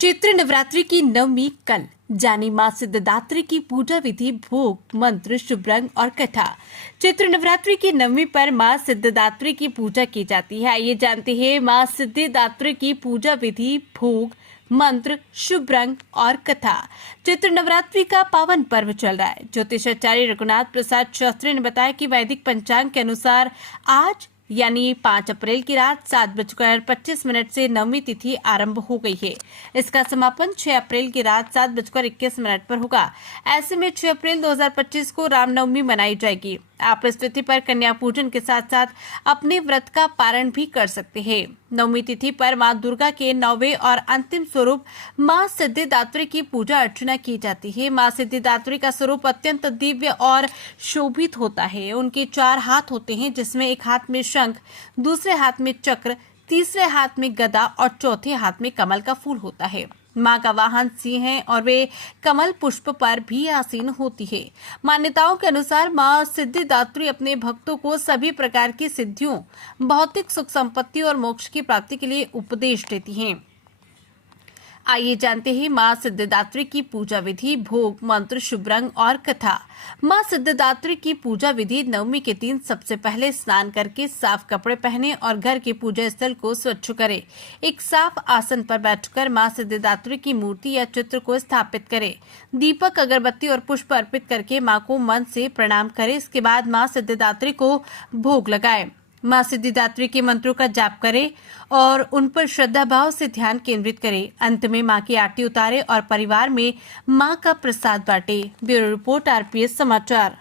चैत्र नवरात्रि की नवमी कल जानी मां सिद्धिदात्री की पूजा विधि, भोग, मंत्र, शुभ रंग और कथा। चैत्र नवरात्रि की नवमी पर मां सिद्धिदात्री की पूजा की जाती है। आइए जानते हैं मां सिद्धिदात्री की पूजा विधि, भोग, मंत्र, शुभ रंग और कथा। चैत्र नवरात्रि का पावन पर्व चल रहा है। ज्योतिषाचार्य रघुनाथ प्रसाद शास्त्री ने बताया कि वैदिक पंचांग के अनुसार आज यानी 5 अप्रैल की रात 7:25 से नवमी तिथि आरंभ हो गई है। इसका समापन 6 अप्रैल की रात 7:21 पर होगा। ऐसे में 6 अप्रैल 2025 को रामनवमी मनाई जाएगी। आप इस तिथि पर कन्या पूजन के साथ साथ अपने व्रत का पारण भी कर सकते हैं। नवमी तिथि पर मां दुर्गा के 9वें और अंतिम स्वरूप मां सिद्धिदात्री की पूजा अर्चना की जाती है। मां सिद्धिदात्री का स्वरूप अत्यंत दिव्य और शोभित होता है। उनके 4 हाथ होते हैं, जिसमें एक हाथ में शंख, दूसरे हाथ में चक्र, तीसरे हाथ में गदा और चौथे हाथ में कमल का फूल होता है। मां का वाहन सिंह है और वे कमल पुष्प पर भी आसीन होती है। मान्यताओं के अनुसार मां सिद्धिदात्री अपने भक्तों को सभी प्रकार की सिद्धियों, भौतिक सुख संपत्ति और मोक्ष की प्राप्ति के लिए उपदेश देती हैं। आइए जानते हैं मां सिद्धिदात्री की पूजा विधि, भोग, मंत्र, शुभ रंग और कथा। मां सिद्धिदात्री की पूजा विधि नवमी के दिन सबसे पहले स्नान करके साफ कपड़े पहने और घर के पूजा स्थल को स्वच्छ करें। एक साफ आसन पर बैठकर मां सिद्धिदात्री की मूर्ति या चित्र को स्थापित करें। दीपक, अगरबत्ती और पुष्प अर्पित करके मां को मन से प्रणाम करें। इसके बाद मां सिद्धिदात्री को भोग लगाएं। मां सिद्धिदात्री के मंत्रों का जाप करें और उन पर श्रद्धा भाव से ध्यान केंद्रित करें। अंत में मां की आरती उतारें और परिवार में मां का प्रसाद बांटें। ब्यूरो रिपोर्ट, आरपीएस समाचार।